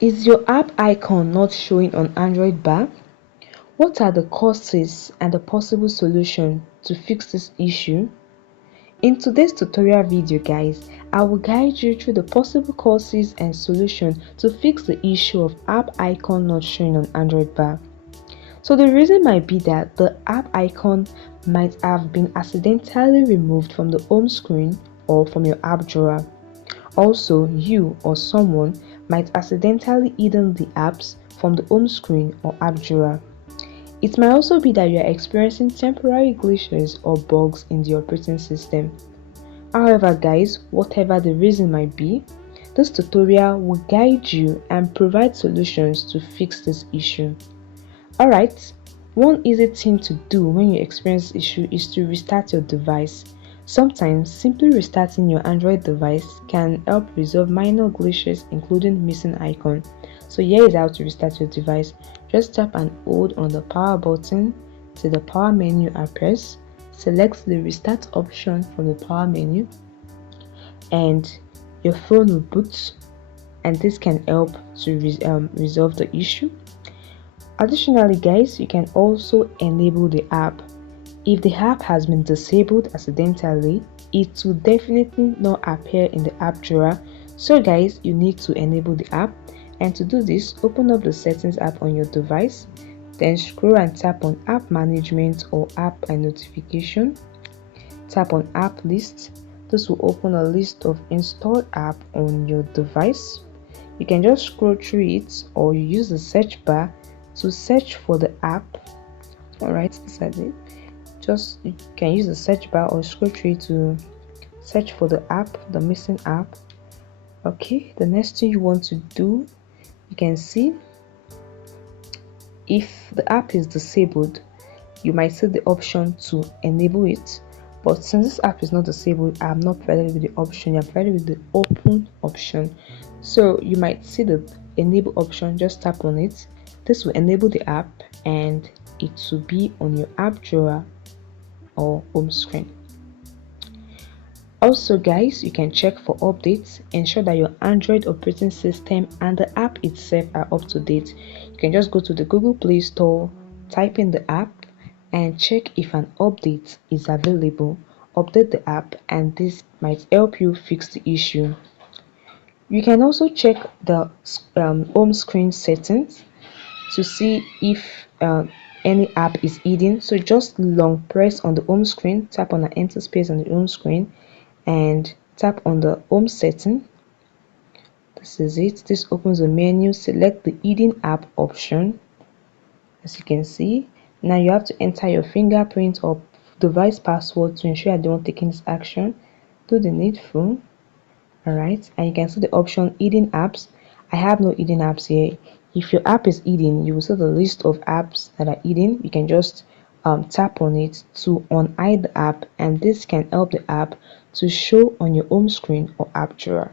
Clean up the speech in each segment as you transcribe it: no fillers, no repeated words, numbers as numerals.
Is your app icon not showing on Android bar? What are the causes and the possible solution to fix this issue? In today's tutorial video guys, I will guide you through the possible causes and solution to fix the issue of app icon not showing on Android bar. So the reason might be that the app icon might have been accidentally removed from the home screen or from your app drawer. Also, you or someone might accidentally hidden the apps from the home screen or app drawer. It might also be that you are experiencing temporary glitches or bugs in the operating system. However guys, whatever the reason might be, this tutorial will guide you and provide solutions to fix this issue. Alright, one easy thing to do when you experience this issue is to restart your device. Sometimes simply restarting your Android device can help resolve minor glitches including missing icon. So here is how to restart your device. Just tap and hold on the power button till the power menu appears. Select the restart option from the power menu and your phone will boot, and this can help to resolve the issue. Additionally guys, you can also enable the app. If the app has been disabled accidentally, it will definitely not appear in the app drawer. So guys, you need to enable the app, and to do this, open up the settings app on your device, then scroll and tap on app management or app and notification. Tap on app list. This will open a list of installed app on your device. You can just scroll through it or you use the search bar to search for the app. Alright, that's it. Just you can use the search bar or scroll through to search for the app, the missing app. Okay, the next thing you want to do, you can see if the app is disabled, you might see the option to enable it. But since this app is not disabled, I'm not provided with the option. I'm provided with the open option. So you might see the enable option, just tap on it. This will enable the app and it will be on your app drawer or home screen. Also guys, you can check for updates. Ensure that your Android operating system and the app itself are up to date. You can just go to the Google Play Store, type in the app and check if an update is available. Update the app and this might help you fix the issue. You can also check the home screen settings to see if any app is hidden. So just long press on the home screen, tap on an empty space on the home screen and tap on the home setting. This is it. This opens the menu. Select the hidden app option. As you can see, now you have to enter your fingerprint or device password to ensure you're the one taking this action. Do the needful. Alright, and you can see the option hidden apps. I have no hidden apps here. If your app is hidden, you will see the list of apps that are hidden. You can just tap on it to unhide the app, and this can help the app to show on your home screen or app drawer.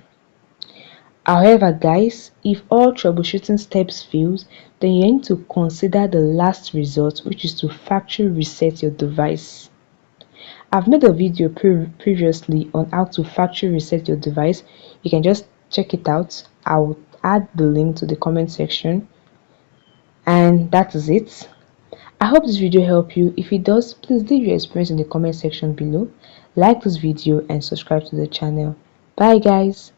However guys, if all troubleshooting steps fails, then you need to consider the last resort, which is to factory reset your device. I've made a video previously on how to factory reset your device. You can just check it out. I'll add the link to the comment section. And that is it. I hope this video helped you. If it does, please leave your experience in the comment section below. Like this video and subscribe to the channel. Bye guys.